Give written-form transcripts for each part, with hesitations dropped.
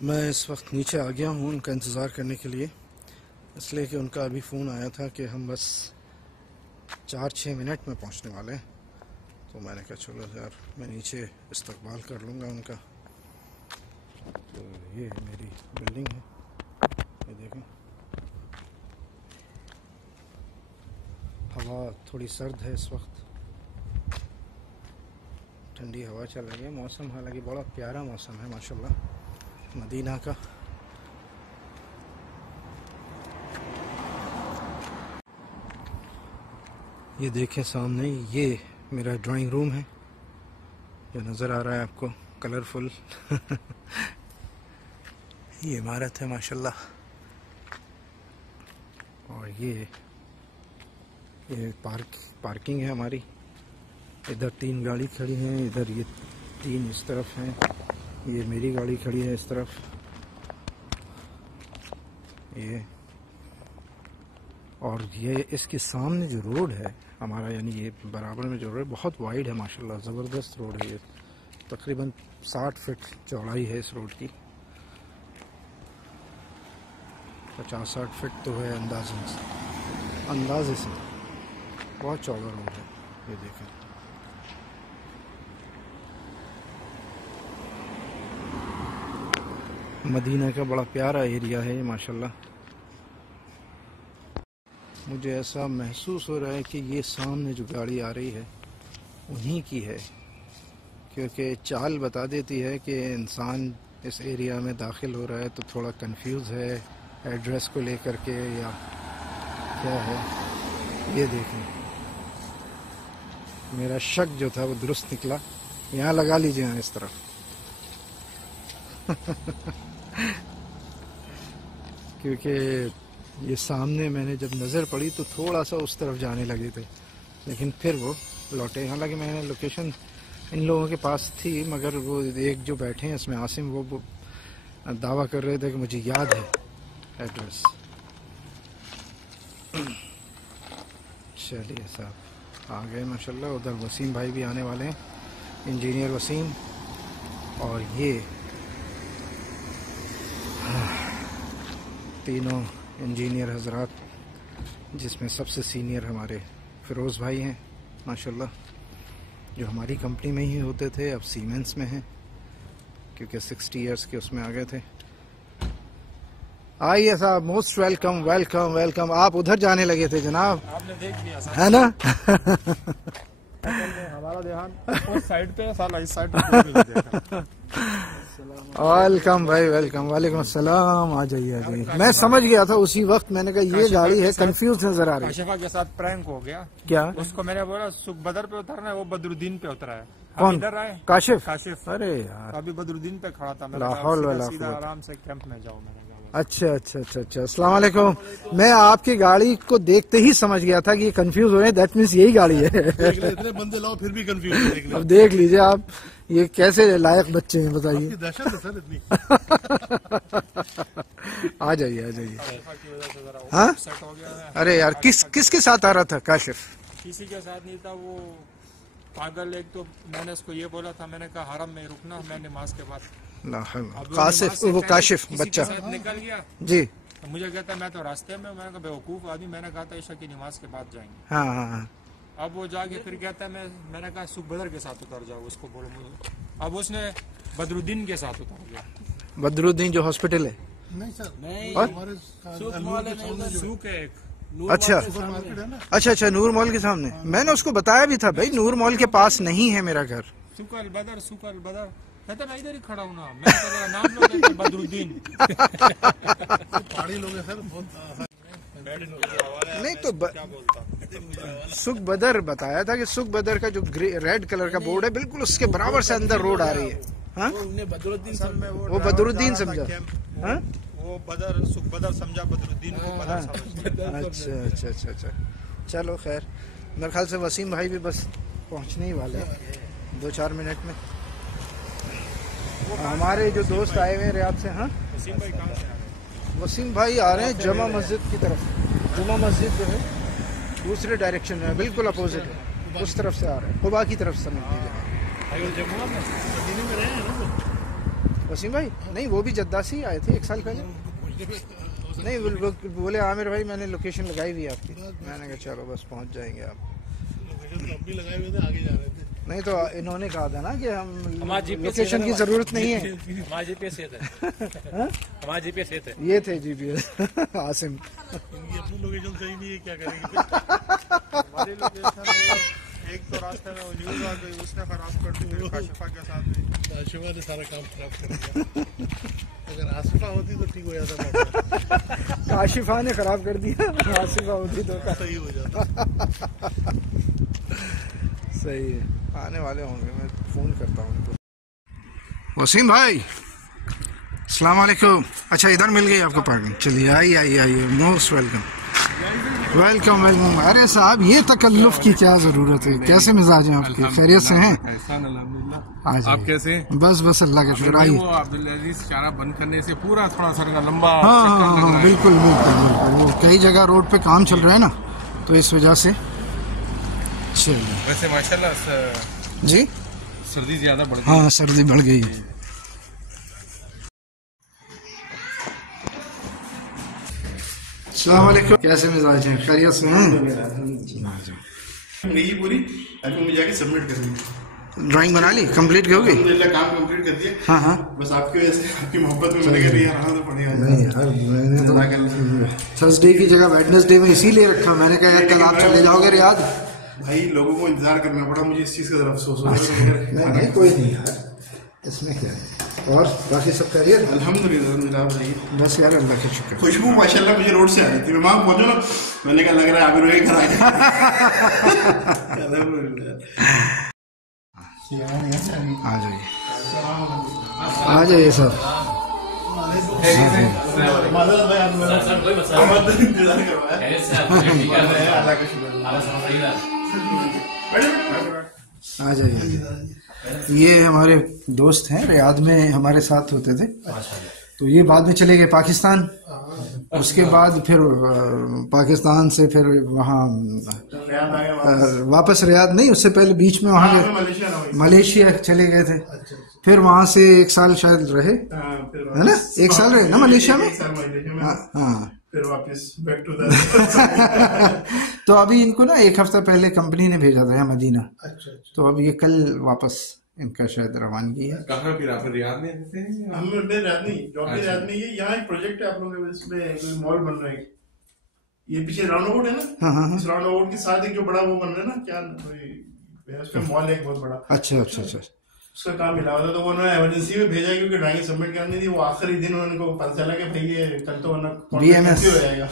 मैं इस वक्त नीचे आ गया हूँ उनका इंतज़ार करने के लिए, इसलिए कि उनका अभी फ़ोन आया था कि हम बस 4-6 मिनट में पहुँचने वाले हैं। तो मैंने कहा चलो यार मैं नीचे इस्तकबाल कर लूँगा उनका। तो ये मेरी बिल्डिंग है, ये देखें। हवा थोड़ी सर्द है इस वक्त, ठंडी हवा चल रही है। मौसम हालांकि बड़ा प्यारा मौसम है माशाल्लाह मदीना का। ये देखें सामने, ये मेरा ड्राइंग रूम है जो नज़र आ रहा है आपको, कलरफुल। ये इमारत है माशाल्लाह। और ये पार्किंग है हमारी। इधर 3 गाड़ी खड़ी हैं, इधर ये 3 इस तरफ हैं, ये मेरी गाड़ी खड़ी है इस तरफ। ये और ये इसके सामने जो रोड है हमारा, यानी ये बराबर में जो रोड है बहुत वाइड है माशाल्लाह, ज़बरदस्त रोड है ये। तकरीबन 60 फीट चौड़ाई है इस रोड की, 50-60 फीट तो है अंदाजे से। बहुत चौड़ा रोड है ये देखें। मदीना का बड़ा प्यारा एरिया है ये माशाल्लाह। मुझे ऐसा महसूस हो रहा है कि ये सामने जो गाड़ी आ रही है उन्हीं की है, क्योंकि चाल बता देती है कि इंसान इस एरिया में दाखिल हो रहा है तो थोड़ा कंफ्यूज है एड्रेस को लेकर के या क्या है। ये देखें, मेरा शक जो था वो दुरुस्त निकला। यहाँ लगा लीजिए, यहाँ इस तरफ। क्योंकि ये सामने मैंने जब नज़र पड़ी तो थोड़ा सा उस तरफ जाने लगे थे, लेकिन फिर वो लौटे। हालांकि मैंने लोकेशन इन लोगों के पास थी, मगर वो एक जो बैठे हैं इसमें आसिम, वो दावा कर रहे थे कि मुझे याद है एड्रेस। चलिए साहब आ गए माशाल्लाह। उधर वसीम भाई भी आने वाले हैं, इंजीनियर वसीम। और ये तीनों इंजीनियर हजरात, जिसमें सबसे सीनियर हमारे फिरोज़ भाई हैं माशाल्लाह, जो हमारी कंपनी में ही होते थे, अब सीमेंस में हैं क्योंकि 60 इयर्स के उसमें आ गए थे। आइए साहब, मोस्ट वेलकम वेलकम वेलकम। आप उधर जाने लगे थे जनाब, आपने देख लिया है ना। हमारा ध्यान उस साइड पे, साला इस साइड पे। वेलकम भाई वेलकम। वालेकुम अस्सलाम। आ जाइए आ जाइए। मैं समझ गया था उसी वक्त, मैंने कहा ये गाड़ी है, कंफ्यूज नजर आ रही है। काशिफा के साथ प्रैंक हो गया। क्या? उसको मैंने बोला सुख बदर पे उतरना है, वो बदरुद्दीन पे उतरा है। कौन? इधर आए काशिफ। अरे यार, अभी बदरुद्दीन पे खड़ा था। लाहौल वाला सीधा आराम से कैंप में जाओ। मैंने अच्छा अच्छा अच्छा अच्छा। अस्सलाम वालेकुम। मैं आपकी गाड़ी को देखते ही समझ गया था कि ये कंफ्यूज हो रहे हैं, दैट मीन्स यही गाड़ी है। इतने बंदे लाओ फिर भी कंफ्यूज। अब देख लीजिए आप, ये कैसे लायक बच्चे हैं बताइए। दहशत है सर इतनी। आ जाइए आ जाइए। हाँ, अरे यार किसके साथ आ रहा था काशिफ? किसी के साथ नहीं था, वो पागल। एक तो मैंने उसको ये बोला था, मैंने कहा हरम में रुकना, मैं नमाज के बाद। वो काशिफ बच्चा निकल गया जी। तो मुझे कहता मैं तो रास्ते में। मैंने कहा बेवकूफ आदमी, मैंने कहा था ईशा की नमाज के बाद जाएंगे। हाँ हाँ हाँ। अब वो जाके फिर कहता है मैंने कहा सुख बदर के साथ उतर जाओ, उसको बोलो मुझे। अब उसने बदरुद्दीन के साथ उतर गया। बदरुद्दीन जो हॉस्पिटल है? नहीं सर, नहीं, हमारे सुख है एक। अच्छा अच्छा अच्छा, नूर मॉल के सामने। मैंने उसको बताया भी था भाई, नूर मॉल के पास नहीं है मेरा घर। सुख अल बदर कहता मैं इधर ही खड़ा हूँ ना। मैं नाम लो बदरुद्दीन। पहाड़ी लोग हैं सर, बहुत नहीं तो सुख बदर बताया था कि सुख बदर का जो रेड कलर का बोर्ड है बिल्कुल उसके बराबर से अंदर रोड आ रही है। हाँ, वो बदरुद्दीन समझा। हाँ, वो बदर सुख बदर समझा, बदरुद्दीन को बदर समझा। अच्छा अच्छा अच्छा अच्छा, चलो खैर। मेरे ख्याल से वसीम भाई भी बस पहुंचने ही वाले हैं 2-4 मिनट में। हमारे जो दोस्त आए हुए रियाद से। हाँ, वसीम भाई कहाँ से आ रहे हैं? वसीम भाई आ रहे हैं जमा मस्जिद की तरफ। जुमा मस्जिद जो है दूसरे डायरेक्शन में, बिल्कुल अपोजिट है, उस तरफ से आ रहे हैं, कुबा की तरफ समझ लीजिए। वसीम भाई नहीं, वो भी जद्दा से ही आए थे 1 साल पहले। नहीं बोले आमिर भाई मैंने लोकेशन लगाई हुई है आपकी। मैंने कहा चलो बस पहुंच जाएंगे आप। लोकेशन तो अब भी लगाए हुए थे, आगे जा रहे थे। नहीं तो इन्होंने कहा था ना कि हम GPS लोकेशन की जरूरत नहीं है। हमारा जीपीएस ये थे, हमारा जीपीएस ये थे। ये थे जीपीएस आसिम। इनकी अपनी लोकेशन सही नहीं है, क्या करेंगे। हमारी लोकेशन एक तो रास्ते में वो न्यूज आ गई, उसने खराब कर दी, फिर काशिफा के साथ भी। आशिफा ने सारा काम खराब कर दिया। अगर आसिफा होती तो ठीक हो जाता था। काशिफा ने खराब कर दिया, आसिफा होती तो सही हो जाता। सही है, आने वाले होंगे, मैं फ़ोन करता हूँ उनको। वसीम भाई अस्सलाम वालेकुम। अच्छा इधर मिल गई आपको पार्किंग, चलिए आइए मोस्ट वेलकम वेलकम वेलकम। अरे साहब ये तकल्लुफ की क्या ज़रूरत है, कैसे मिजाज हैं आपके, खैरियत से हैं? आप कैसे? बस अल्लाह का शुक्र। आइए। वो अब्दुल अजीज चारा बंद करने से पूरा थोड़ा सा लंबा हाँ बिल्कुल वो कई जगह रोड पे काम चल रहा है ना, तो इस वजह से। चलिए वैसे माशाल्लाह जी सर्दी ज्यादा बढ़ गई। हाँ सर्दी बढ़ गई है। अस्सलाम वालेकुम, कैसे मिजाज हैं, खैरियत से हैं? गई पूरी, अभी मुझे जाके सबमिट कर दी। ड्राइंग बना ली, कंप्लीट हो गई? अल्हम्दुलिल्लाह काम कंप्लीट कर दिया। हाँ बस आपकी वजह से, आपकी मोहब्बत में मैंने कहा यार आना तो पड़ेगा। नहीं यार, मैंने तो थर्सडे की जगह वेडनेसडे में इसीलिए रखा। मैंने कहा यार कल आप चले जाओगे रियाद। भाई लोगों को इंतजार करना पड़ा, मुझे इस चीज का जरा अफसोस हो रहा है। नहीं कोई नहीं यार, इसमें क्या है। और बाकी सब खैरियत? अल्हम्दुलिल्लाह बताइए। बस यार अल्लाह का शुक्र। खुशबू माशाल्लाह मुझे रोड से आ रही थी, मैं वहां पहुंचा ना, मैंने कहा लग रहा है आमिर भाई घर आ गए। आ जाइए सर। आ जाइए। ये हमारे दोस्त हैं, रियाद में हमारे साथ होते थे, तो ये बाद में चले गए पाकिस्तान। उसके बाद फिर पाकिस्तान से फिर वहाँ वापस रियाद नहीं, उससे पहले बीच में वहाँ गए मलेशिया चले गए थे। फिर वहाँ से 1 साल शायद रहे, है ना? 1 साल रहे ना मलेशिया में? हाँ फिर वापस बैक टू द तो अभी इनको ना 1 हफ्ता पहले कंपनी ने भेजा था यहाँ मदीना। अच्छा तो अब ये कल वापस इनका शायद रवानगी है। कहाँ फिर आप रियाद में रहते हैं? हम रियाद नहीं, जॉब भी रियाद में। ये यहाँ एक प्रोजेक्ट है आप लोगों के, इसमें मॉल बन रहा है। ये पीछे राउंड अबाउट है ना, हाँ। इस राउंड अबाउट के साथ एक जो बड़ा वो बन रहा है ना, क्या उसका मॉल है एक बहुत बड़ा। अच्छा उसका काम मिला हुआ था, तो वो उन्होंने इमरजेंसी में भेजा क्योंकि ड्राइंग सबमिट करनी थी। वो आखिरी दिन उनको पता चला कि भाई ये कल तो वरना BMS हो जाएगा।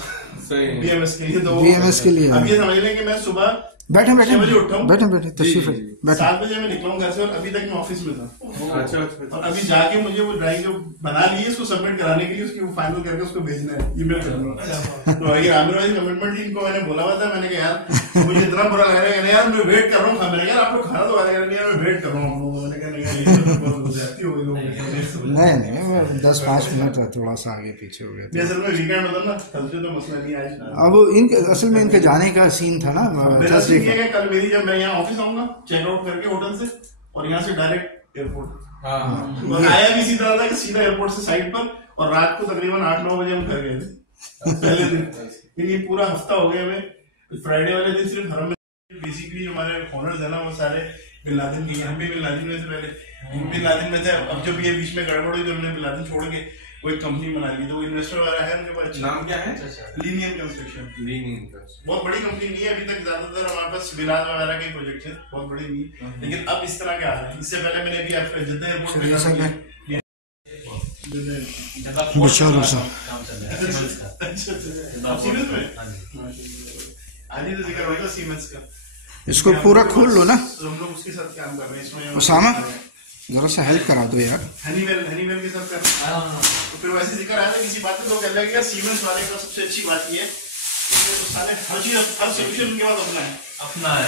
BMS के लिए, तो BMS के लिए। अब ये समझ लें कि मैं सुबह बैठे 6 बजे उठा हूँ, तशरीफ बैठे। 7 बजे मैं निकला हूँ घर से, और अभी तक मैं ऑफिस में था। अच्छा और अभी जाके मुझे वो ड्राइंग जो बना ली है उसको सबमिट कराने के लिए, उसकी वो फाइनल करके उसको भेजना है, ईमेल करना। तो ये आमिर भाई कमिटमेंट थी, इनको मैंने बोला हुआ था। मैंने कहा यार मुझे इतना बुरा लग रहा है, यार मैं वेट कर रहा हूँ। मैंने कहा आप लोग खाना तो आ रहे हैं, मैं वेट कर रहा हूँ। मैंने कहा नहीं 10-5 मिनट थोड़ा सा आगे पीछे हो गया। असल में वीकेंड होता ना, थर्सडे तो मसला नहीं आज। अब इनके असल में इनके जाने का सीन था ना मेरा सीन ये है, कल मेरी जब मैं यहाँ ऑफिस आऊंगा चेकआउट करके होटल से, और यहाँ से डायरेक्ट एयरपोर्ट। आया भी इसी तरह था कि सीधा एयरपोर्ट से साइड पर, और रात को तकरीबन 8-9 बजे हम घर गए थे पहले दिन। ये पूरा हफ्ता हो गया हमें। फ्राइडे वाले दिन सिर्फ हरम में बेसिकली जो हमारे ओनर्स है ना, वो सारे बिन लादेन की, हम भी बिन लादेन में से पहले बिन लादेन में थे। अब जब ये बीच में गड़बड़ हुई तो हमने बिन लादेन छोड़ के वो एक कंपनी बना ली। तो वो इन्वेस्टर वाला है उनके पास। नाम क्या है? Linear construction. बहुत बड़ी कंपनी नहीं है अभी तक, ज्यादातर हमारे पास बिलाल वगैरह के प्रोजेक्ट है, बहुत बड़ी नहीं है। लेकिन अब इस तरह का आ रहा है। इससे पहले मैंने भी आपको जिद्दा एयरपोर्ट इसको पूरा खोल लो ना। हम लोग उसके साथ काम कर रहे हैं इसमें। उसामा जरा सा हेल्प करा दो यार। हनीवेल के साथ कर रहे हैं। तो फिर वैसे जिक्र आया था किसी बात में, तो कहने लगे सीमेंस वाले का सबसे अच्छी बात ये है कि सारे हर चीज, हर सोल्यूशन उनके पास अपना है।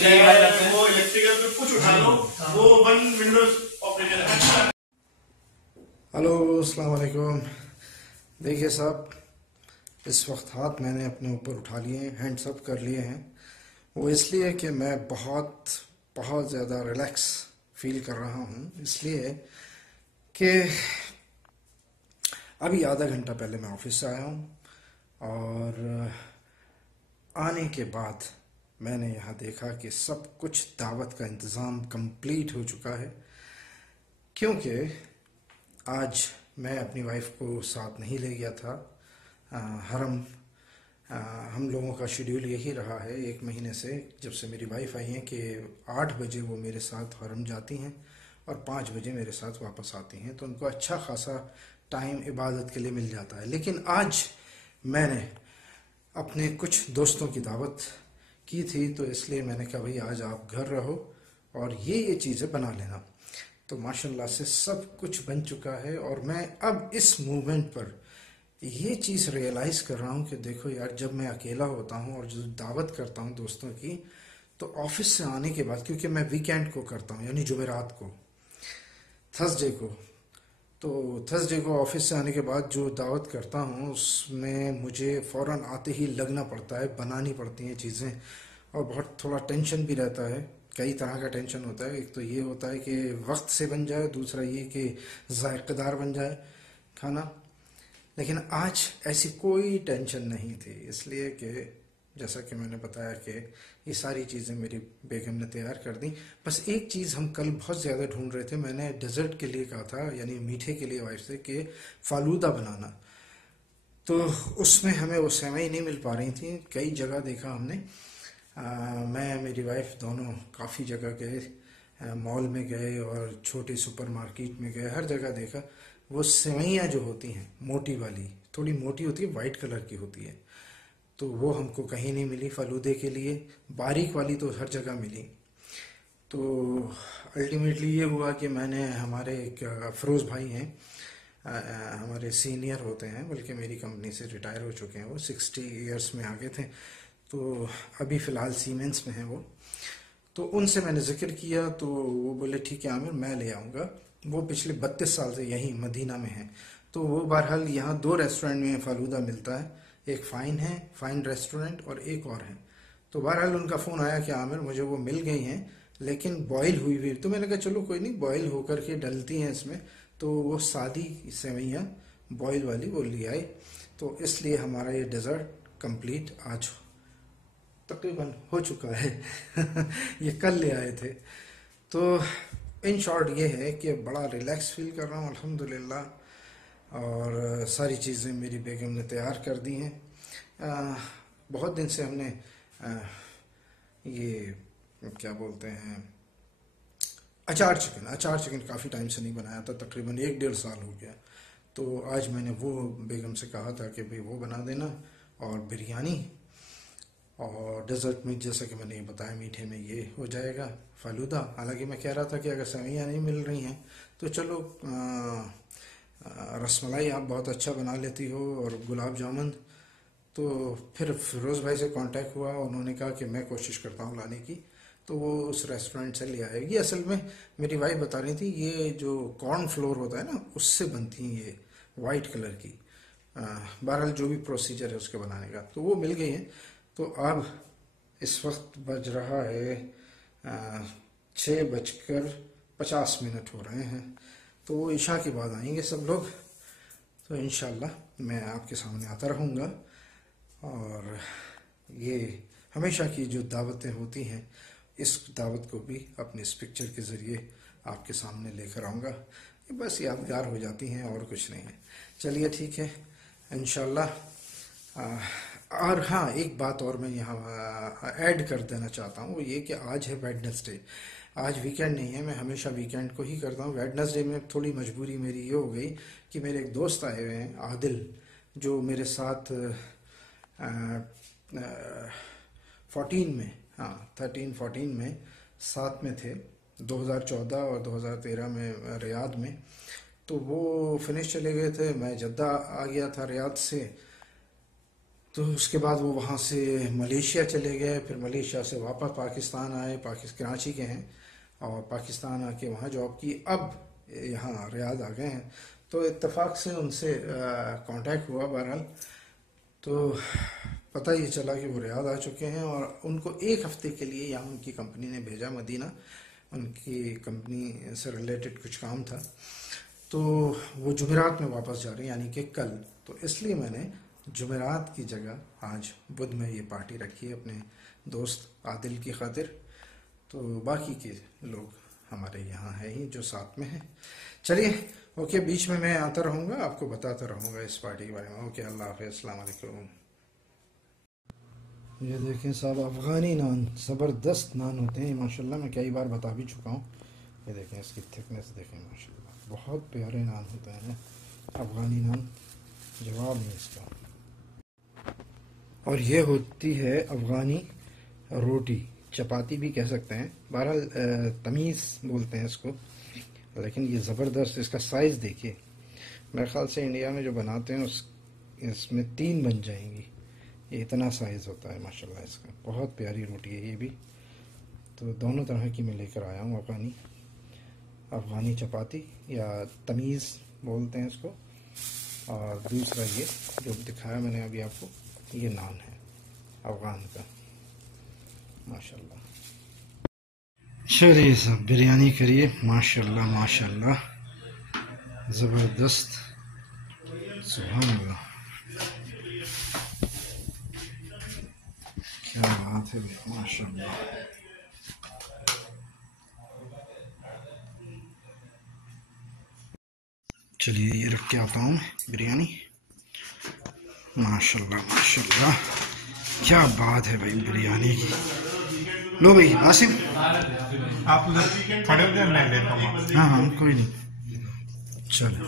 चाहे वो इलेक्ट्रिकल पे कुछ उठा लो, वो वन विंडोज ऑपरेशन है। हेलो अस्सलाम वालेकुम। देखिए साहब, इस वक्त हाथ मैंने अपने ऊपर उठा लिए हैं, हैंड्स अप कर लिए हैं। वो इसलिए कि मैं बहुत ज़्यादा रिलैक्स फील कर रहा हूँ, इसलिए कि अभी आधा घंटा पहले मैं ऑफिस से आया हूँ और आने के बाद मैंने यहाँ देखा कि सब कुछ दावत का इंतज़ाम कंप्लीट हो चुका है, क्योंकि आज मैं अपनी वाइफ को साथ नहीं ले गया था। हम लोगों का शेड्यूल यही रहा है 1 महीने से, जब से मेरी वाइफ आई है, कि 8 बजे वो मेरे साथ हरम जाती हैं और 5 बजे मेरे साथ वापस आती हैं, तो उनको अच्छा खासा टाइम इबादत के लिए मिल जाता है। लेकिन आज मैंने अपने कुछ दोस्तों की दावत की थी, तो इसलिए मैंने कहा भाई आज आप घर रहो और ये चीज़ें बना लेना। तो माशाल्लाह से सब कुछ बन चुका है और मैं अब इस मूवमेंट पर ये चीज़ रियलाइज़ कर रहा हूँ कि देखो यार, जब मैं अकेला होता हूँ और जो दावत करता हूँ दोस्तों की, तो ऑफिस से आने के बाद, क्योंकि मैं वीकेंड को करता हूँ, यानी जुमेरात को, थर्सडे को, तो थर्सडे को ऑफिस से आने के बाद जो दावत करता हूँ उसमें मुझे फ़ौरन आते ही लगना पड़ता है, बनानी पड़ती हैं चीज़ें, और बहुत थोड़ा टेंशन भी रहता है। कई तरह का टेंशन होता है। एक तो ये होता है कि वक्त से बन जाए, दूसरा ये कि जायकेदार बन जाए खाना। लेकिन आज ऐसी कोई टेंशन नहीं थी, इसलिए कि जैसा कि मैंने बताया कि ये सारी चीज़ें मेरी बेगम ने तैयार कर दी। बस एक चीज़ हम कल बहुत ज़्यादा ढूंढ रहे थे, मैंने डेजर्ट के लिए कहा था, यानी मीठे के लिए वाइफ से, कि फालूदा बनाना, तो उसमें हमें वो सेवई नहीं मिल पा रही थी। कई जगह देखा हमने, मैं मेरी वाइफ दोनों काफ़ी जगह गए, मॉल में गए और छोटे सुपर मार्केट में गए, हर जगह देखा। वो सेवइयाँ जो होती हैं मोटी वाली, थोड़ी मोटी होती है, वाइट कलर की होती है, तो वो हमको कहीं नहीं मिली फालूदे के लिए। बारीक वाली तो हर जगह मिली। तो अल्टीमेटली ये हुआ कि मैंने, हमारे एक फ़रोज़ भाई हैं, हमारे सीनियर होते हैं, बल्कि मेरी कंपनी से रिटायर हो चुके हैं, वो 60 ईयर्स में आ गए थे, तो अभी फ़िलहाल सीमेंस में हैं वो। तो उनसे मैंने ज़िक्र किया, तो वो बोले ठीक है आमिर, मैं ले आऊँगा। वो पिछले 32 साल से यहीं मदीना में हैं। तो वो बहरहाल यहाँ 2 रेस्टोरेंट में फ़ालूदा मिलता है, एक फ़ाइन है, फ़ाइन रेस्टोरेंट, और एक और है। तो बहरहाल उनका फ़ोन आया कि आमिर मुझे वो मिल गई हैं, लेकिन बॉयल हुई हुई। तो मैंने कहा चलो कोई नहीं, बॉयल होकर के डलती हैं इसमें। तो वो सादी सेवइयाँ बॉयल वाली वो ले आए। तो इसलिए हमारा ये डेज़र्ट कंप्लीट आज तकरीबन हो चुका है। ये कल ले आए थे। तो इन शॉर्ट ये है कि बड़ा रिलैक्स फील कर रहा हूँ अल्हम्दुलिल्लाह, और सारी चीज़ें मेरी बेगम ने तैयार कर दी हैं। बहुत दिन से हमने ये क्या बोलते हैं, अचार चिकन काफ़ी टाइम से नहीं बनाया था, तकरीबन 1-1.5 साल हो गया। तो आज मैंने वो बेगम से कहा था कि भाई वो बना देना, और बिरयानी, और डेजर्ट में जैसा कि मैंने ये बताया मीठे में ये हो जाएगा फालूदा। हालांकि मैं कह रहा था कि अगर सेवइयाँ नहीं मिल रही हैं तो चलो रसमलाई आप बहुत अच्छा बना लेती हो, और गुलाब जामुन। तो फिर फ़िरोज़ भाई से कांटेक्ट हुआ, उन्होंने कहा कि मैं कोशिश करता हूँ लाने की, तो वो उस रेस्टोरेंट से ले आएगी। असल में मेरी वाइफ बता रही थी ये जो कॉर्न फ्लोर होता है ना, उससे बनती हैं ये वाइट कलर की। बहरहाल जो भी प्रोसीजर है उसके बनाने का, तो वो मिल गई हैं। तो अब इस वक्त बज रहा है 6:50 हो रहे हैं, तो वो इशा के बाद आएंगे सब लोग। तो इंशाल्लाह मैं आपके सामने आता रहूँगा, और ये हमेशा की जो दावतें होती हैं, इस दावत को भी अपने इस पिक्चर के ज़रिए आपके सामने लेकर आऊँगा। ये बस यादगार हो जाती हैं और कुछ नहीं है। चलिए ठीक है इंशाल्लाह। और हाँ, एक बात और मैं यहाँ ऐड कर देना चाहता हूँ, वो ये कि आज है वेडनेसडे। आज वीकेंड नहीं है, मैं हमेशा वीकेंड को ही करता हूँ। वेडनेसडे में थोड़ी मजबूरी मेरी ये हो गई कि मेरे एक दोस्त आए हुए हैं, आदिल, जो मेरे साथ 13-14 में साथ में थे, 2014 और 2013 में रियाद में। तो वो फिनिश चले गए थे, मैं जद्दा आ गया था रियाद से। तो उसके बाद वो वहाँ से मलेशिया चले गए, फिर मलेशिया से वापस पाकिस्तान आए, कराची के हैं, और पाकिस्तान आके वहाँ जॉब की, अब यहाँ रियाद आ गए हैं। तो इत्तेफाक से उनसे कांटेक्ट हुआ बहरहाल, तो पता ही चला कि वो रियाद आ चुके हैं, और उनको 1 हफ्ते के लिए यहाँ उनकी कंपनी ने भेजा मदीना, उनकी कंपनी से रिलेटेड कुछ काम था। तो वो जुमेरात में वापस जा रहे हैं, यानी कि कल। तो इसलिए मैंने जुमेरात की जगह आज बुध में ये पार्टी रखी है अपने दोस्त आदिल की खातिर। तो बाकी के लोग हमारे यहाँ हैं ही जो साथ में हैं। चलिए ओके, बीच में मैं आता रहूँगा, आपको बताता रहूँगा इस पार्टी के बारे में। ओके, अल्लाह हाफ़िज़, अस्सलाम वालेकुम। ये देखें साहब, अफ़गानी नान, ज़बरदस्त नान होते हैं माशाल्लाह। मैं कई बार बता भी चुका हूँ। ये देखें इसकी थिकनेस देखें माशाल्लाह, बहुत प्यारे नान होते हैं अफ़गानी नान, जवाब नहीं इसका। और ये होती है अफ़गानी रोटी, चपाती भी कह सकते हैं, बहरहाल तमीज़ बोलते हैं इसको। लेकिन ये ज़बरदस्त, इसका साइज़ देखिए। मेरे ख़्याल से इंडिया में जो बनाते हैं इसमें 3 बन जाएंगी, ये इतना साइज़ होता है माशाल्लाह इसका। बहुत प्यारी रोटी है ये भी। तो दोनों तरह की मैं लेकर आया हूँ, अफ़गानी चपाती या तमीज़ बोलते हैं इसको, और दूसरा ये जो दिखाया मैंने अभी आपको, ये नान है अफ़गान का माशाल्लाह। चलिए सब बिरयानी करिए, माशाल्लाह माशाल्लाह, ज़बरदस्त, सुभान अल्लाह, क्या बात है माशाल्लाह। चलिए ये रख के आता हूँ बिरयानी, माशाल्लाह माशाल्लाह, क्या बात है भाई बिरयानी की। लो भाई आसिम, आप उधर खड़े हो जाए, मैं लेता हूँ। हाँ हाँ कोई नहीं, चलो।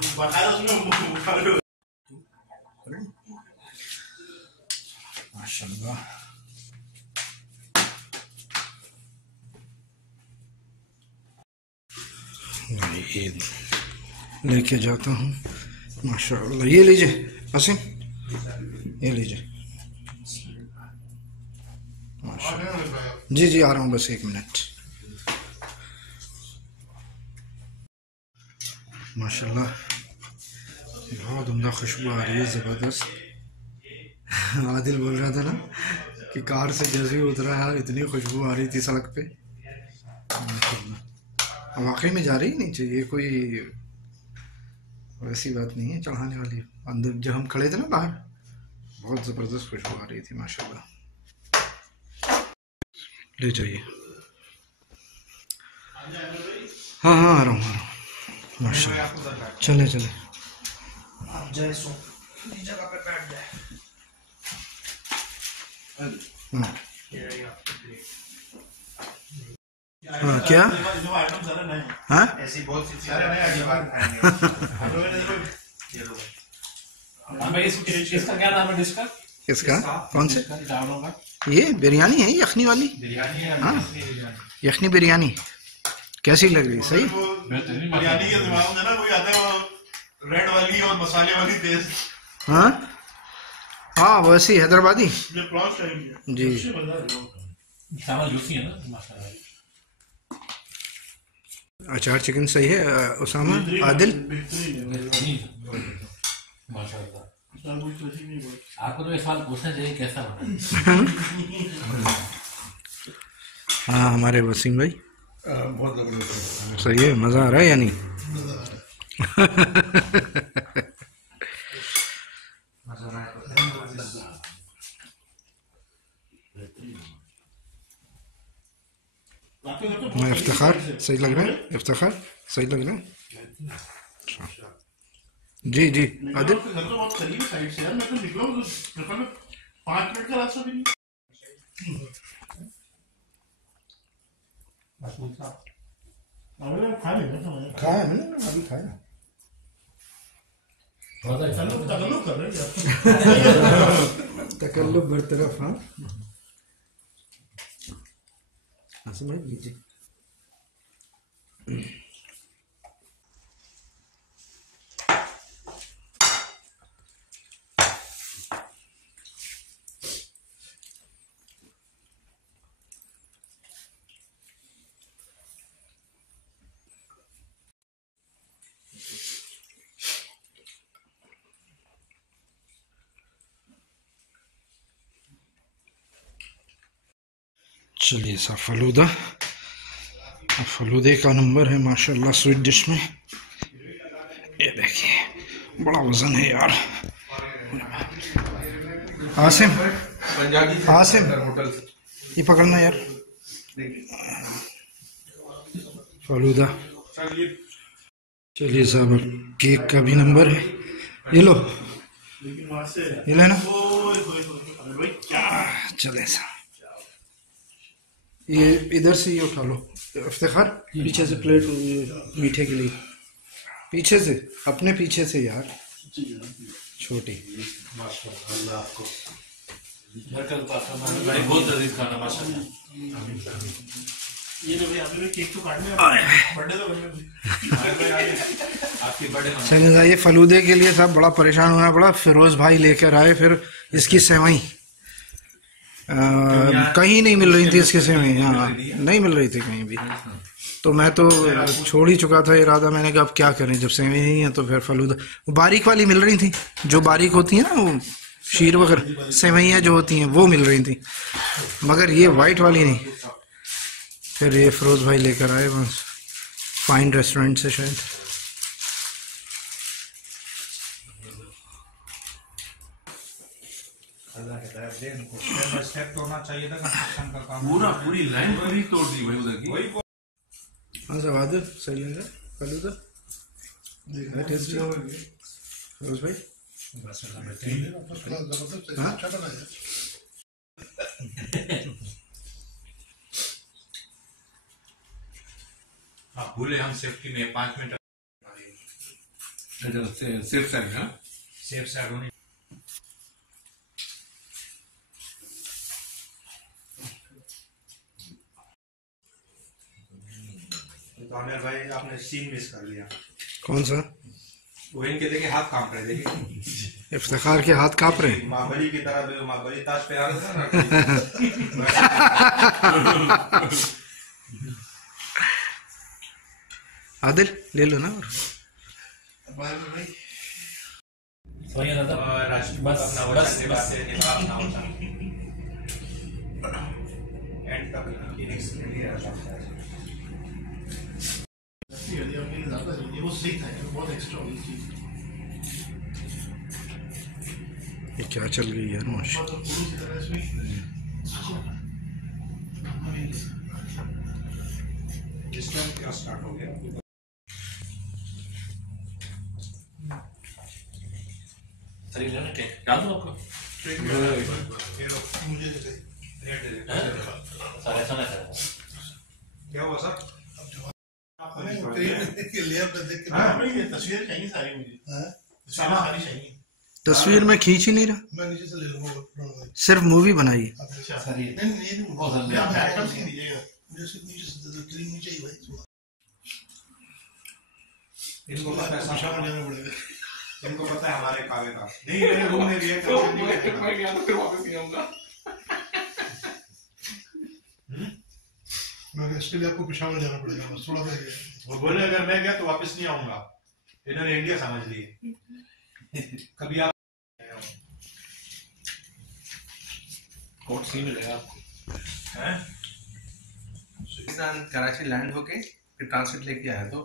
माशाल्लाह, ये लेके जाता हूँ माशाल्लाह। ये लीजिए आसिम, ये लीजिए माशाल्लाह। जी जी आ रहा हूँ, बस 1 मिनट। माशाल्लाह बहुत उम्दा खुशबू आ रही है, ज़बरदस्त। आदिल बोल रहा था ना कि कार से जैसे ही उतरा है इतनी खुशबू आ रही थी सड़क पे, माशाल्लाह। वाकई में जा रही नहीं चाहिए, कोई वैसी बात नहीं है चढ़ाने वाली। अंदर जब हम खड़े थे ना बाहर, बहुत ज़बरदस्त खुशबू आ रही थी माशाल्लाह। ले जाइए। हाँ हाँ आ रहा हूँ माशाल्लाह। चले चले, आप जाए सो जगह पे बैठ जाए। हाँ क्या? हाँ ऐसी बहुत सी इसका क्या नाम है डिश का? किसका? कौन से? ये बिरयानी है, यखनी वाली। हाँ यखनी बिरयानी कैसी लग रही? सही बिरयानी के दिमाग में ना कोई आता है वो रेड वाली और मसाले वाली टेस्ट। हाँ हाँ वैसी हैदराबादी जी। चावल जूसी है ना माशाल्लाह। अचार चिकन सही है उसामा, आदिल माशाल्लाह। आपको तो ये सवाल पूछना चाहिए कैसा बना। हाँ हमारे वसीम भाई बहुत जबरदस्त सही है, मज़ा आ रहा है यानी। मैं इफ्तिखार सही लग रहा है, इफ्तिखार सही लग रहा है। जी जी आदिल घर तो बहुत करीब है साइड से यार, मैं तो निकला हूँ 5 मिनट का रास्ता भी नहीं। खाया मैंने अभी खाया। तकल्लुफ कर रहे हैं तकल्लुफ बरतरफ। हाँ समझ लीजिए। चलिए सा फलूदा, फलूदे का नंबर है माशाल्लाह स्वीट डिश में। ये देखिए बड़ा वजन है यार। आसिम आसिम ये पकड़ना यार। फालूदा। चलिए साहब अब केक का भी नंबर है, ये लो ये लेना। चले साहब ये इधर से ये उठा लो इफ्तिखार, पीछे से प्लेट मीठे के लिए, पीछे से अपने पीछे से यार छोटी। बहुत लजीज खाना माशाल्लाह। ये तो भाई आपने केक तो काटने बर्थडे तो आपकी बर्थडे। चलिए ये फलूदे के लिए साहब बड़ा परेशान होना पड़ा। फिरोज भाई लेकर आए, फिर इसकी सेवई कहीं नहीं मिल रही थी इसकी सेवई, हाँ नहीं मिल रही थी कहीं भी। तो मैं तो छोड़ ही चुका था इरादा, मैंने कहा अब क्या करें जब सेवई नहीं है तो फिर फलूदा। बारीक वाली मिल रही थी, जो बारीक होती है ना वो शीर वगैरह सेवइयाँ जो होती हैं वो मिल रही थी, मगर ये वाइट वाली नहीं। फिर ये फिरोज भाई लेकर आए बस फाइन रेस्टोरेंट से शायद। पूरा पूरी लाइन पूरी तोड़ दी भाई उधर की। हाँ सब आदर सही लेंगे फलूदा फिरोज भाई। हाँ हाँ भूले हम सेफ्टी में 5 मिनट सेफ साइड ना, सेफ साइड होनी। तो आमिर भाई आपने सीन मिस कर लिया। कौन सा? वो इनके देखिए हाथ कांप रहे, देखिए इफ्तिखार के हाथ कांप रहे हैं। महाबली की तरह महाबली ताज पे आ रहा था ना। आदिल ले लो ना। ये क्या चल गई यार माशा। क्या स्टार्ट हो गया। सही लेना केक डाल दो आपको। मुझे सारे ऐसा ना क्या हुआ सर? तस्वीर चाहिए सारी मुझे, सारी चाहिए। तस्वीर में खींच ही नहीं रहा, मैं नीचे से ले लूंगा सिर्फ मूवी बनाई। अच्छा नहीं आप आइटम्स ही दीजिएगा, मुझे सिर्फ नीचे से क्रीम नहीं चाहिए भाई। इनको पता है शाम जाना पड़ेगा, इनको पता है हमारे कावे का। नहीं मेरे रूम में भी है, तो मैं गया तो फिर वापस नहीं आऊंगा। मैं इसके लिए आपको पिशावर जाना पड़ेगा बस थोड़ा सा। वो बोले अगर मैं गया तो वापस नहीं आऊंगा। इन्होंने इंडिया समझ ली। कभी आप कोट सी मिलेगा आपको। कराची लैंड होके फिर ट्रांसिट लेके आया तो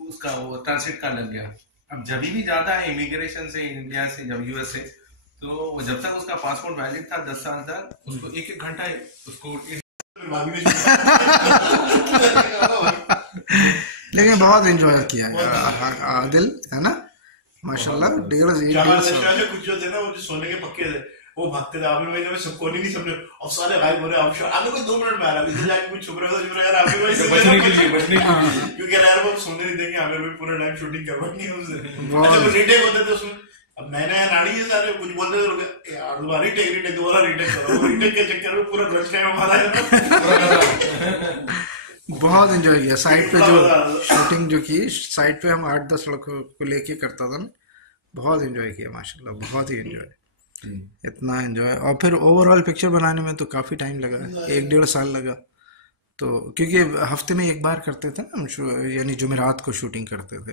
उसका वो ट्रांसिट का लग गया। अब जब भी ज्यादा है इमिग्रेशन से इंडिया से जब यूएस से, तो जब तक उसका पासपोर्ट वैलिड था 10 साल तक, उसको 1-1 घंटा उसको लेकिन बहुत एंजॉय किया आदिल है ना माशाल्लाह। कुछ जो थे ना वो जो सोने के पक्के थे वो भागते थे। आपने भाई सबको नहीं समझे और सारे गायब हो रहे। आगे कोई 2 मिनट में आ रहा है, जाके कुछ छुप रहे हो यार आगे भाई क्योंकि यार वो सोने नहीं देंगे। आमिर भाई पूरा टाइम शूटिंग करवाएंगे हमसे। अच्छा वो रीटेक होते थे उसमें। अब नए नए रानी है सारे, कुछ बोलते थे यार दोबारा रीटेक दोबारा रीटेक करो। रीटेक के चक्कर में पूरा रश टाइम हमारा है। बहुत एंजॉय किया साइड पे, जो शूटिंग जो की साइड पे हम 8-10 लड़कों को लेके करता था ना, बहुत एंजॉय किया माशाल्लाह, बहुत ही एंजॉय, इतना एंजॉय। और फिर ओवरऑल पिक्चर बनाने में तो काफ़ी टाइम लगा, 1-1.5 साल लगा। तो क्योंकि हफ्ते में एक बार करते थे ना हम, यानी जुमेरात को शूटिंग करते थे।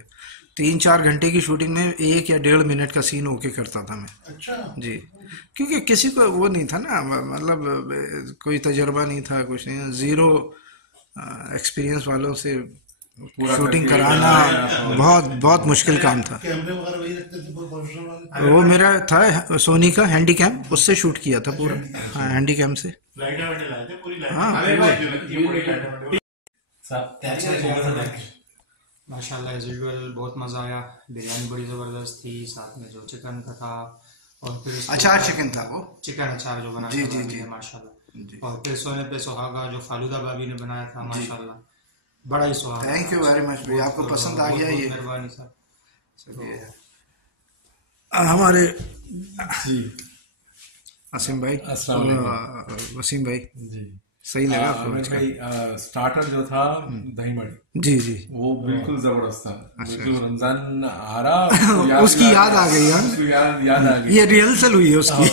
3-4 घंटे की शूटिंग में 1 या 1.5 मिनट का सीन होके करता था मैं। अच्छा जी, क्योंकि किसी को वो नहीं था ना, मतलब कोई तजर्बा नहीं था, कुछ नहीं, ज़ीरो एक्सपीरियंस वालों से शूटिंग कराना बहुत बहुत मुश्किल काम था। कैमरे वगैरह वही रखते थे प्रोफेशनल वाले। वो मेरा था सोनी का हैंडी कैम, उससे शूट किया था पूरा। हाँ, हैंडी कैम से। लाइटें वाइटें लाए थे पूरी लाइटें। हाँ, माशाल्लाह एज यूजुअल बहुत मज़ा आया। बिरयानी बड़ी ज़बरदस्त थी, साथ में जो चिकन का था और फिर अचार चिकन था वो, चिकन अचार जो बनाया जी जी माशाल्लाह। और फिर सोने पे सुहागा जो फालूदा भाभी ने बनाया था माशाल्लाह, बड़ा ही सुहागा। थैंक यू वेरी मच भैया, आपको पसंद आ गया ये? मेहरबानी सर। हमारे असीम भाई, वसीम भाई जी, सही लगा आपको? भाई स्टार्टर जो था दही मड़ी, जी जी, वो बिल्कुल जबरदस्त था। बिल्कुल रमजान आ रहा उसकी याद आ गई यार, याद आ गई। ये रिहर्सल हुई है उसकी।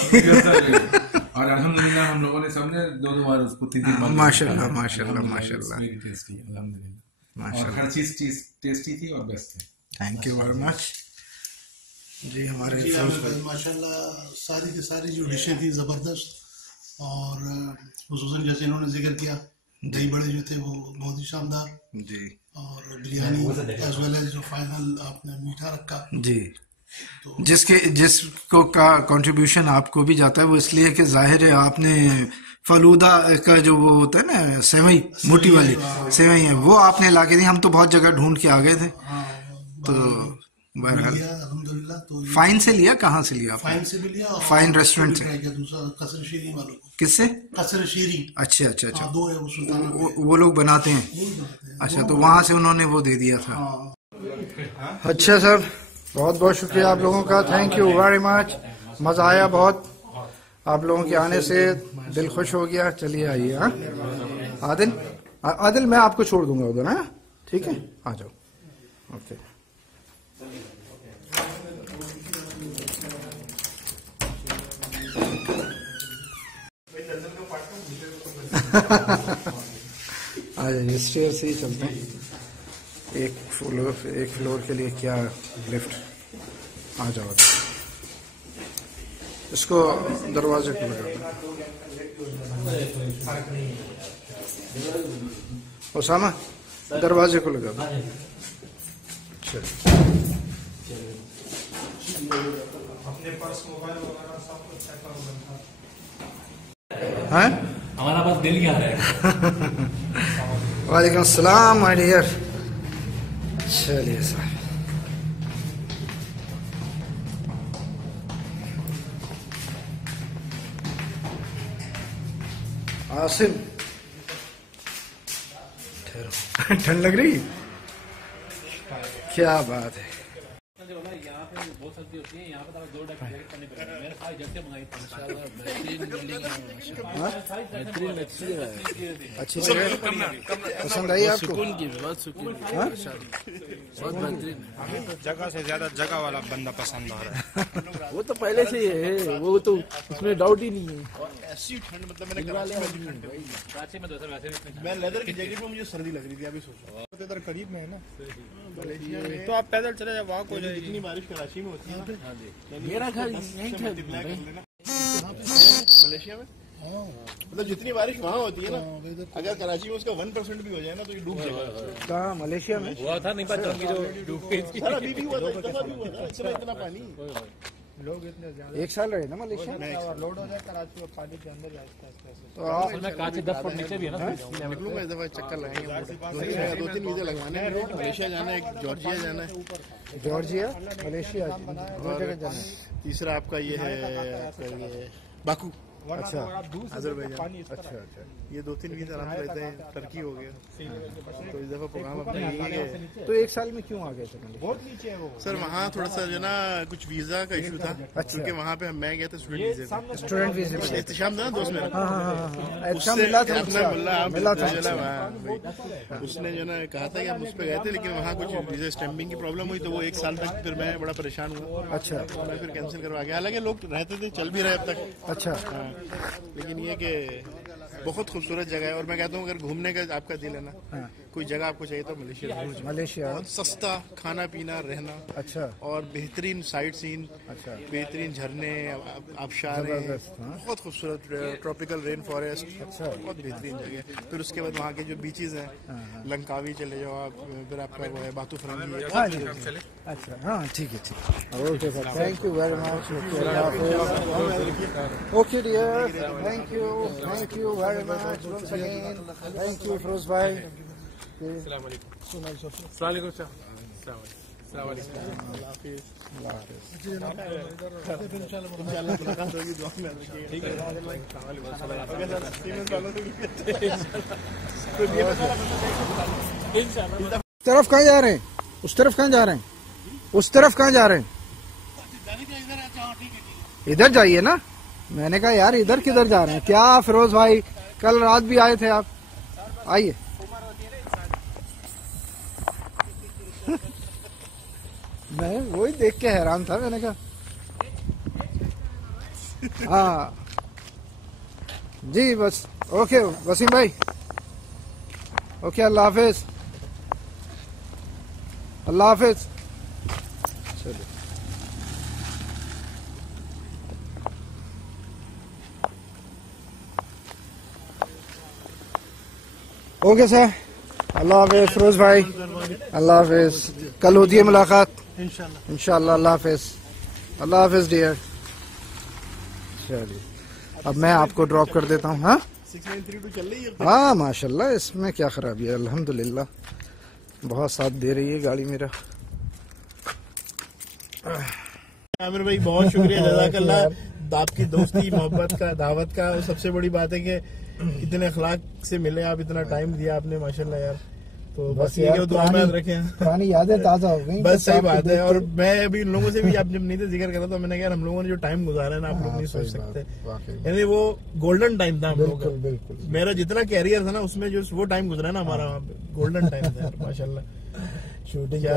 और अल्हम्दुलिल्लाह हम लोगों ने सबने दो बार उसको तीन बार माशाल्लाह माशाल्लाह माशाल्लाह टेस्टी, अल्हम्दुलिल्लाह। और माशाल्लाह, हर चीज टेस्टी थी और बेस्ट थी। थैंक यू वेरी मच जी। हमारे माशाल्लाह सारी की सारी जो डिशें थी ज़बरदस्त, और खुसूसन जैसे इन्होंने जिक्र किया दही बड़े जो थे वो बहुत ही शानदार जी, और बिरयानी एज वेल एज जो फाइनल आपने मीठा रखा जी। जिसको का कंट्रीब्यूशन आपको भी जाता है वो इसलिए कि जाहिर है आपने फलूदा का जो वो होता है ना सेवई, मोटी वाली सेवई है, वो आपने ला के दी। हम तो बहुत जगह ढूंढ के आ गए थे। तो बहरहाल अल्हम्दुलिल्लाह। तो फाइन से लिया, कहाँ से लिया? फाइन से भी लिया, फाइन रेस्टोरेंट से। दूसरा कसर शीरी वालों को। किससे? कसर शीरी। अच्छा अच्छा अच्छा, दो है वो सुल्ताना पे। वो लोग बनाते हैं। अच्छा, तो वहां से उन्होंने वो दे दिया था। अच्छा सर, बहुत बहुत शुक्रिया आप लोगों का, थैंक यू वेरी मच। मजा आया बहुत, आप लोगों के आने से दिल खुश हो गया। चलिए आइए। हाँ आदिल, मैं आपको छोड़ दूंगा उधर। हाँ ठीक है, आ जाओ। ओके आज स्टेयर से ही चलते हैं। एक फ्लोर के लिए क्या लिफ्ट। आ जाओ, इसको दरवाजे को लगा दो। ओसामा, दरवाजे को लगा दो। अपने पर्स मोबाइल वगैरह सब कुछ चेक करो। हाँ, हमारा पास बिल क्या है? वालेकुम सलाम माय डियर। चलिए साहब, आसिम, ठंड लग रही? क्या बात है। यहाँ पे बहुत सर्दी होती है, यहाँ पे दो जैकेट करनी पड़ेगी। मैंने सारी जैकेट मंगाई थी। अच्छी जगह पसंद आई आपको? जगह से ज्यादा जगह वाला बंदा पसंद आ रहा है। वो तो पहले से ही है, वो तो उसमें डाउट ही नहीं है। ऐसी ठंड, मतलब मैंने मैं लेदर की जैकेट में मुझे सर्दी लग रही थी। अभी सोचो इधर करीब में है ना मलेशिया में, तो आप पैदल चले जाओ, वहाँ को जाए। इतनी बारिश कराची में होती है मेरा घर यहीं था मलेशिया में। मतलब जितनी बारिश वहाँ होती है ना, अगर कराची में उसका 1% भी हो जाए ना तो ये डूब जाएगा। कहाँ? मलेशिया में हुआ था नहीं पता जो डूब गई थी। सर अभी भी हुआ था, इतना पानी। लोग इतने ज्यादा 1 साल रहे ना मलेशिया में। लोड हो जाए कराची और पानी के अंदर जाता है। तो आप मैं कांच 10 फुट नीचे भी है ना। निकलूंगा इस दफा, चक्कर लगाएंगे। 2-3 वीजा लगवाने हैं। मलेशिया जाना है, जॉर्जिया जाना है। जॉर्जिया, मलेशिया, दो जगह जाना है। तीसरा आपका ये है बाकू। अच्छा, अजरबैजान। अच्छा अच्छा। ये 2-3 वीजा आराम से रहते हैं। टर्की हो गया। तो इस दफा प्रोग्राम अपना यही है। तो 1 साल में क्यों आ गए थे? बहुत नीचे है वो। सर वहाँ थोड़ा सा जो ना कुछ वीजा का इशू था, क्योंकि वहाँ पे मैं गया था स्टूडेंट वीजे पे। स्टूडेंट वीजे पे। एहतशाम था ना दोस्त मेरा, अच्छा मिला था, मिला था। उसने जो ना कहा था कि हम उस पर गए थे, लेकिन वहाँ कुछ वीजा स्टैम्पिंग की प्रॉब्लम हुई, तो वो 1 साल तक फिर मैं बड़ा परेशान हुआ। अच्छा, तो मैं फिर कैंसिल करवा गया। हालांकि लोग रहते थे, चल भी रहे अब तक। अच्छा। लेकिन ये कि बहुत खूबसूरत जगह है। और मैं कहता हूँ अगर घूमने का आपका दिल है ना, कोई जगह आपको चाहिए तो मलेशिया जरूर जाओ। मलेशिया बहुत सस्ता खाना पीना रहना, अच्छा, और बेहतरीन साइट सीन, अच्छा, बेहतरीन झरने, आबशारें, बहुत खूबसूरत ट्रॉपिकल रेन फॉरेस्ट, अच्छा, बहुत बेहतरीन जगह। फिर उसके बाद वहाँ के जो बीचेस हैं, लंकावी चले जाओ आप, फिर आपका वो है बातू फरंगी है। अच्छा, हाँ ठीक है, ठीक है, okay sir, thank you very much. Okay dear, thank you very much once again, thank you Firoz भाई। तरफ कहाँ जा रहे हैं? उस तरफ कहाँ जा रहे हैं? उस तरफ कहाँ जा रहे हैं? इधर जाइए ना। मैंने कहा यार इधर किधर जा रहे हैं? क्या फिरोज भाई, कल रात भी आए थे आप, आइए। मैं वही देख के हैरान था, मैंने कहा हाँ जी बस। ओके वसीम भाई, ओके, अल्लाह हाफिज, अल्लाह हाफिज। चलिए, ओके सर, अल्लाह हाफिज फिरोज भाई, अल्लाह हाफिज। कल होती है मुलाकात इंशाल्लाह। अल्लाह हाफिज, अल्लाह हाफिज डियर। चलिए, अब मैं आपको ड्रॉप कर देता हूँ। हाँ 6932 चल रही है। हाँ माशाल्लाह, इसमें क्या खराबी है, अल्हम्दुलिल्लाह बहुत साथ दे रही है गाड़ी मेरा। आमिर भाई बहुत शुक्रिया, जज़ाकल्लाह। आपकी दोस्ती, मोहब्बत का, दावत का, और सबसे बड़ी बात है कि इतने अखलाक से मिले आप, इतना टाइम दिया आपने, माशाल्लाह यार। तो बस ये दुआ में याद रखें, पुरानी यादें ताज़ा हो गई। बस सही बात है। और मैं अभी इन लोगों से भी, आप जब नहीं थे जिक्र करा तो मैंने कहा हम लोगों ने जो टाइम गुजारा है ना, आप लोग नहीं सोच सकते, यानी वो गोल्डन टाइम था हम लोगों का। बिल्कुल, मेरा जितना कैरियर था ना उसमें जो वो टाइम गुजरा ना हमारा, गोल्डन टाइम था माशाल्लाह। शूटिंग, क्या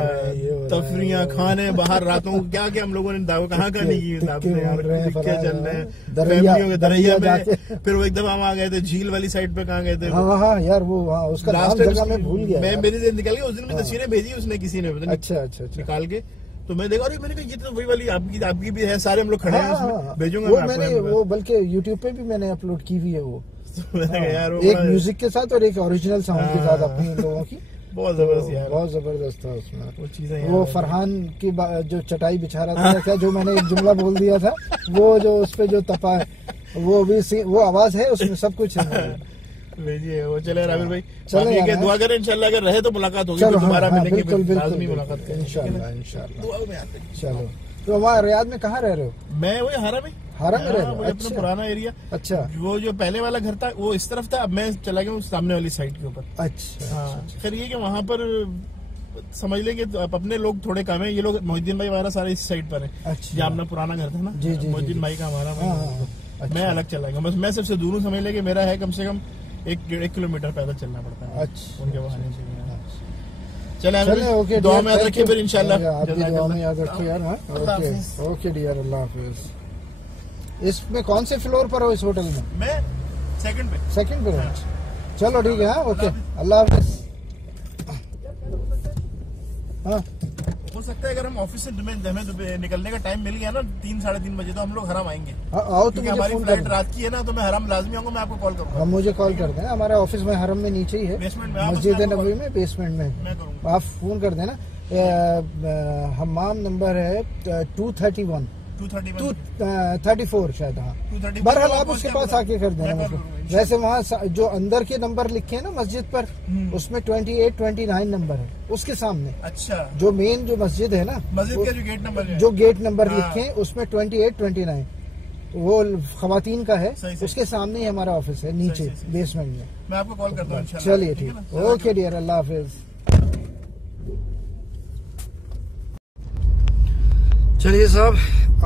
तफरियां, खाने बाहर, रातों को क्या क्या हम लोगों ने दाव कहाँ कहाँ नहीं की आपने यार, क्या चल रहे हैं फैमिलियों के दरिया में। फिर वो एक दफा हम आ गए थे झील वाली साइड पे, कहाँ गए थे? हाँ यार, वो वहाँ उसका नाम जगह मैं भूल गया। मैं मेरे से निकल गया उस दिन में, तस्वीरें भेजी उसने किसी ने, अच्छा निकाल के, तो मैं देखा, मैंने कहा ये तो वही वाली आपकी भी है, सारे हम लोग खड़े हैं उसमें, भेजूंगा वो मैंने, वो बल्कि यूट्यूब पे भी मैंने अपलोड की हुई है वो, यार एक म्यूजिक के साथ और एक ओरिजिनल साउंड के साथ अपने लोगों की। बहुत जबरदस्त यार, बहुत जबरदस्त था उसमें वो चीजें। वो फरहान की जो चटाई बिछा रहा था क्या, जो मैंने एक जुमला बोल दिया था, वो जो उस पे जो तपा है, वो भी वो आवाज है उसमें, सब कुछ है। भेजिए वो। चले आमिर भाई, चले, दुआ करें इंशाल्लाह, अगर रहे तो मुलाकात होगी, दोबारा मिलेंगे, लाजमी मुलाकात करेंगे इंशाल्लाह। दुआ में आते हैं। चलो, तो वहाँ रियाद में कहाँ रह रहे हो? मैं वही हारा में रह रहे हो? अपना पुराना एरिया। अच्छा, वो जो पहले वाला घर था वो इस तरफ था, अब मैं चला गया सामने वाली साइड के ऊपर। अच्छा, हाँ, खैर ये कि वहाँ पर समझ ले कि अपने लोग थोड़े कम है, ये लोग मोहिद्दीन भाई वगैरह सारे इस साइड पर है। अच्छा, जहाँ अपना पुराना घर था ना, मोहिद्दीन भाई का हमारा, मैं अलग चला गया। बस मैं सबसे दूर समझ ले कि मेरा है कम से कम 1 किलोमीटर पैदल चलना पड़ता है। अच्छा, उनके बहाने से। चले ओके, दुआ में याद रखिए फिर इंशाल्लाह। दुआ में याद रखिए यार। ओके डियर, अल्लाह हाफिज। इसमें कौन से फ्लोर पर हो इस होटल में? मैं सेकंड पे। चलो ठीक है, ओके, अल्लाह हाफिज। हाँ, हो सकता है अगर हम ऑफिस से हमें निकलने का टाइम मिल गया ना 3-3:30 बजे, तो हम लोग हराम आएंगे। आओ, तो हमारी फ्लाइट रात की है ना, तो मैं हराम लाजमी आऊंगा, मैं आपको कॉल करूंगा। मुझे कॉल कर देना, हमारा ऑफिस में हरम में नीचे ही है, बेसमेंट में, मस्जिद नबवी में, बेसमेंट में। मैं करूंगा, आप फोन कर देना। हमाम नंबर है 231 234 शायद। हाँ, बहरहाल आप उसके पास आके कर देना। वैसे वहाँ जो अंदर के नंबर लिखे हैं ना मस्जिद पर, उसमें 28-29 नंबर है उसके सामने। अच्छा, जो मेन जो मस्जिद है ना, मस्जिद का जो गेट नंबर है, जो गेट नंबर लिखे हैं उसमें 28-29 वो खवातीन का है। उसके सामने ही हमारा ऑफिस है, नीचे बेसमेंट में। मैं आपको कॉल करता हूँ। चलिए ठीक, ओके डियर, अल्लाह हाफिज। चलिए साहब,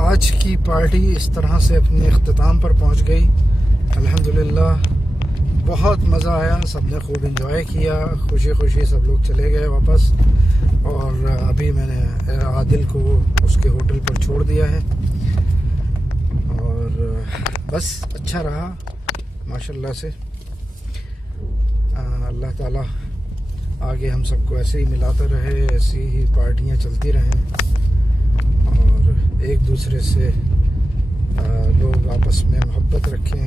आज की पार्टी इस तरह से अपने अख्ताम पर पहुंच गई। अल्हम्दुलिल्लाह बहुत मज़ा आया, सबने खूब एंजॉय किया, खुशी खुशी सब लोग चले गए वापस। और अभी मैंने आदिल को उसके होटल पर छोड़ दिया है और बस अच्छा रहा माशाल्लाह से। अल्लाह ताला आगे हम सबको ऐसे ही मिलाता रहे, ऐसी ही पार्टियां चलती रहें और एक दूसरे से लोग आपस में मोहब्बत रखें,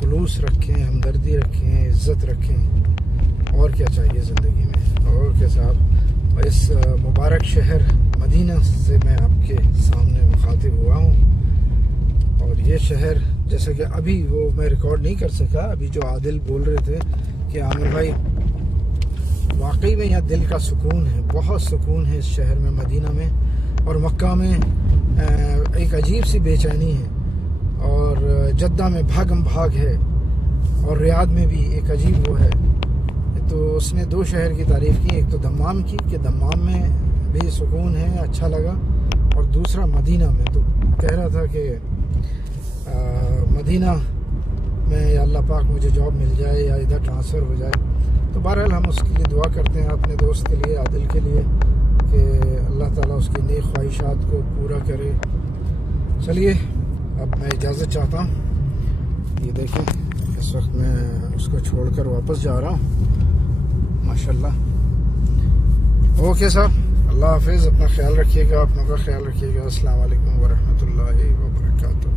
खुलूस रखें, हमदर्दी रखें, इज़्ज़त रखें। और क्या चाहिए ज़िंदगी में, और क्या साहब। इस मुबारक शहर मदीना से मैं आपके सामने मुखातिब हुआ हूँ और ये शहर जैसे कि अभी वो मैं रिकॉर्ड नहीं कर सका, अभी जो आदिल बोल रहे थे कि आमिर भाई वाकई में यहाँ दिल का सुकून है, बहुत सुकून है इस शहर में मदीना में। और मक्का में एक अजीब सी बेचैनी है और जद्दा में भागम भाग है और रियाद में भी एक अजीब वो है। तो उसने दो शहर की तारीफ़ की, एक तो दम्माम की कि दम्माम में भी सुकून है, अच्छा लगा, और दूसरा मदीना में। तो कह रहा था कि मदीना में या अल्लाह पाक मुझे जॉब मिल जाए या इधर ट्रांसफ़र हो जाए। तो बहरहाल हम उसके लिए दुआ करते हैं अपने दोस्त के लिए, आदिल के लिए, कि अल्लाह ताला उसकी नेक ख्वाहिशात को पूरा करे। चलिए अब मैं इजाज़त चाहता हूँ। ये देखें इस वक्त मैं उसको छोड़कर वापस जा रहा हूँ माशाल्लाह। ओके साहब, अल्लाह हाफिज़, अपना ख्याल रखिएगा, अपनों का ख्याल रखिएगा। अस्सलाम वालेकुम वरहमतुल्लाहि वबरकातुहू।